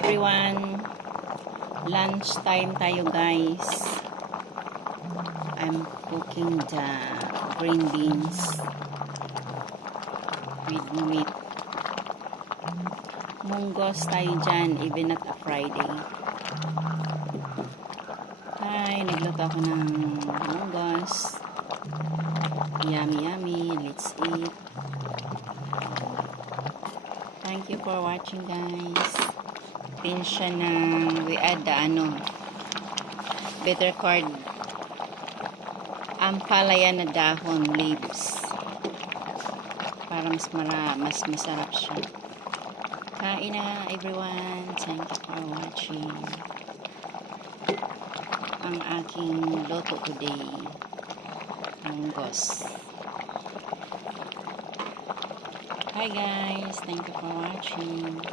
everyone. Lunch time tayo guys. I'm cooking the green beans with meat. Munggos tayo dyan, even at a Friday. Hi, nagluto ako ng munggos. Yummy yummy, let's eat. Thank you for watching guys. Tin siya ng we add the bitter gourd ampalaya na dahon leaves para mas masarap siya. Kain na everyone. Thank you for watching ang aking luto today, munggos. Hi guys, thank you for watching.